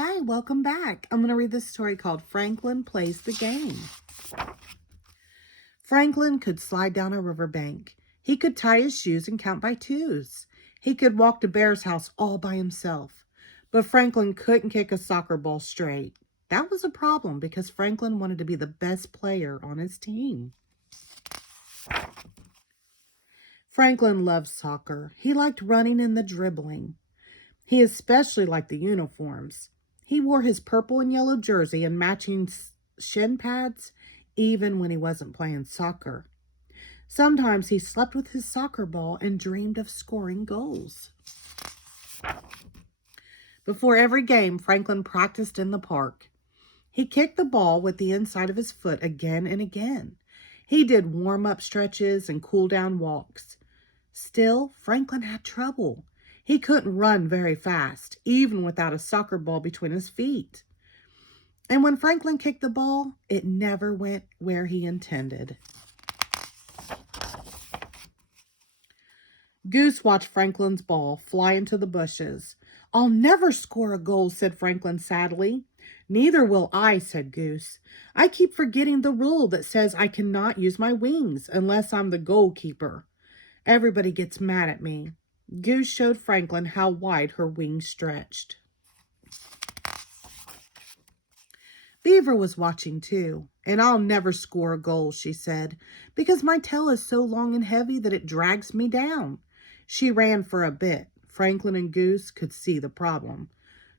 Hi, welcome back. I'm going to read this story called Franklin Plays the Game. Franklin could slide down a riverbank. He could tie his shoes and count by twos. He could walk to Bear's house all by himself. But Franklin couldn't kick a soccer ball straight. That was a problem because Franklin wanted to be the best player on his team. Franklin loved soccer. He liked running and the dribbling. He especially liked the uniforms. He wore his purple and yellow jersey and matching shin pads even when he wasn't playing soccer. Sometimes he slept with his soccer ball and dreamed of scoring goals. Before every game, Franklin practiced in the park. He kicked the ball with the inside of his foot again and again. He did warm-up stretches and cool-down walks. Still, Franklin had trouble. He couldn't run very fast, even without a soccer ball between his feet. And when Franklin kicked the ball, it never went where he intended. Goose watched Franklin's ball fly into the bushes. "I'll never score a goal," said Franklin sadly. "Neither will I," said Goose. "I keep forgetting the rule that says I cannot use my wings unless I'm the goalkeeper. Everybody gets mad at me." Goose showed Franklin how wide her wings stretched. Beaver was watching too. "And I'll never score a goal," she said, "because my tail is so long and heavy that it drags me down." She ran for a bit. Franklin and Goose could see the problem.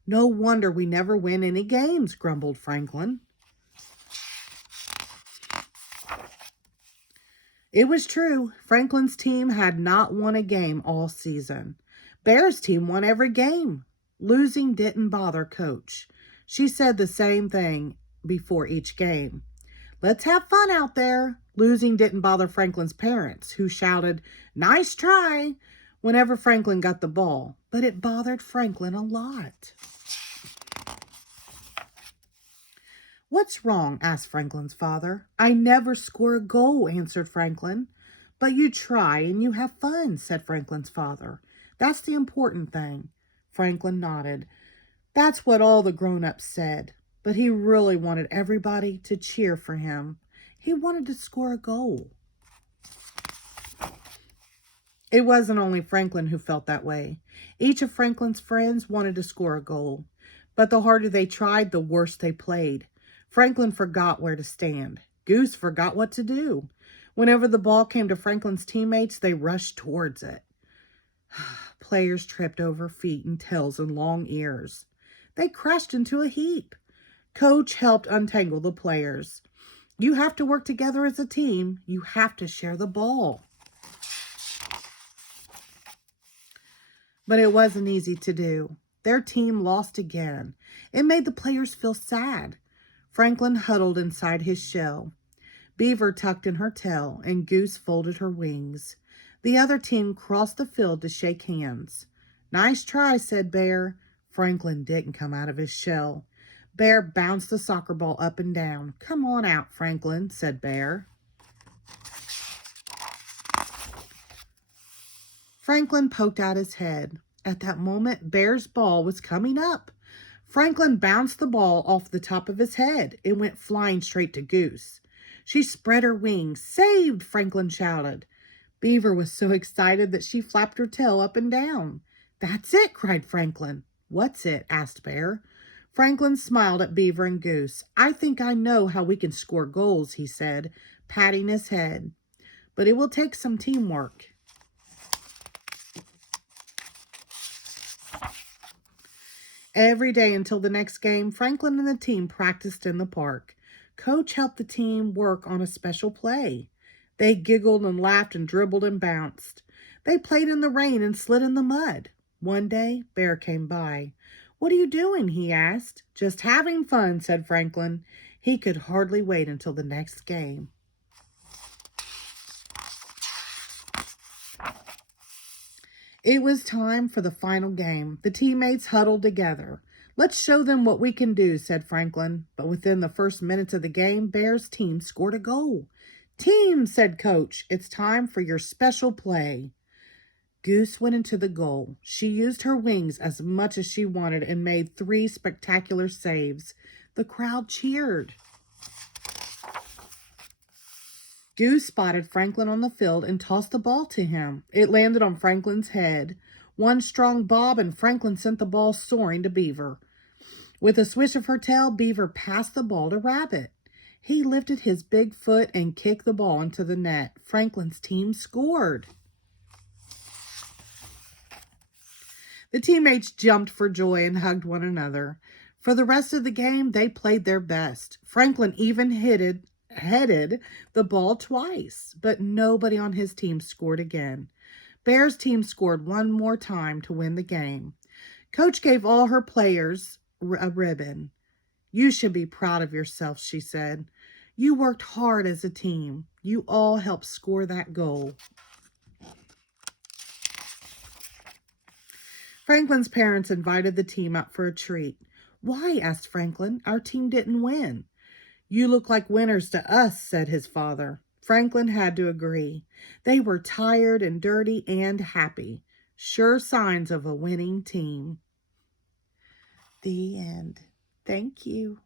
"No wonder we never win any games," grumbled Franklin. It was true. Franklin's team had not won a game all season. Bear's team won every game. Losing didn't bother Coach. She said the same thing before each game. "Let's have fun out there." Losing didn't bother Franklin's parents, who shouted, "Nice try," whenever Franklin got the ball. But it bothered Franklin a lot. "What's wrong?" asked Franklin's father. "I never score a goal," answered Franklin. "But you try and you have fun," said Franklin's father. "That's the important thing." Franklin nodded. That's what all the grown-ups said. But he really wanted everybody to cheer for him. He wanted to score a goal. It wasn't only Franklin who felt that way. Each of Franklin's friends wanted to score a goal. But the harder they tried, the worse they played. Franklin forgot where to stand. Goose forgot what to do. Whenever the ball came to Franklin's teammates, they rushed towards it. Players tripped over feet and tails and long ears. They crashed into a heap. Coach helped untangle the players. "You have to work together as a team. You have to share the ball." But it wasn't easy to do. Their team lost again. It made the players feel sad. Franklin huddled inside his shell. Beaver tucked in her tail, and Goose folded her wings. The other team crossed the field to shake hands. "Nice try," said Bear. Franklin didn't come out of his shell. Bear bounced the soccer ball up and down. "Come on out, Franklin," said Bear. Franklin poked out his head. At that moment, Bear's ball was coming up. Franklin bounced the ball off the top of his head. It went flying straight to Goose. She spread her wings. "Saved!" Franklin shouted. Beaver was so excited that she flapped her tail up and down. "That's it!" cried Franklin. "What's it?" asked Bear. Franklin smiled at Beaver and Goose. "I think I know how we can score goals," he said, patting his head. "But it will take some teamwork." Every day until the next game, Franklin and the team practiced in the park. Coach helped the team work on a special play. They giggled and laughed and dribbled and bounced. They played in the rain and slid in the mud. One day, Bear came by. "What are you doing?" he asked. "Just having fun," said Franklin. He could hardly wait until the next game. It was time for the final game. The teammates huddled together. "Let's show them what we can do," said Franklin. But within the first minutes of the game, Bear's team scored a goal. "Team," said Coach, "it's time for your special play." Goose went into the goal. She used her wings as much as she wanted and made 3 spectacular saves. The crowd cheered. Goose spotted Franklin on the field and tossed the ball to him. It landed on Franklin's head. One strong bob and Franklin sent the ball soaring to Beaver. With a swish of her tail, Beaver passed the ball to Rabbit. He lifted his big foot and kicked the ball into the net. Franklin's team scored. The teammates jumped for joy and hugged one another. For the rest of the game, they played their best. Franklin even headed the ball twice, but nobody on his team scored again. Bear's team scored one more time to win the game. Coach gave all her players a ribbon. "You should be proud of yourself," she said. "You worked hard as a team. You all helped score that goal." Franklin's parents invited the team out for a treat. "Why?" asked Franklin. "Our team didn't win." "You look like winners to us," said his father. Franklin had to agree. They were tired and dirty and happy. Sure signs of a winning team. The end. Thank you.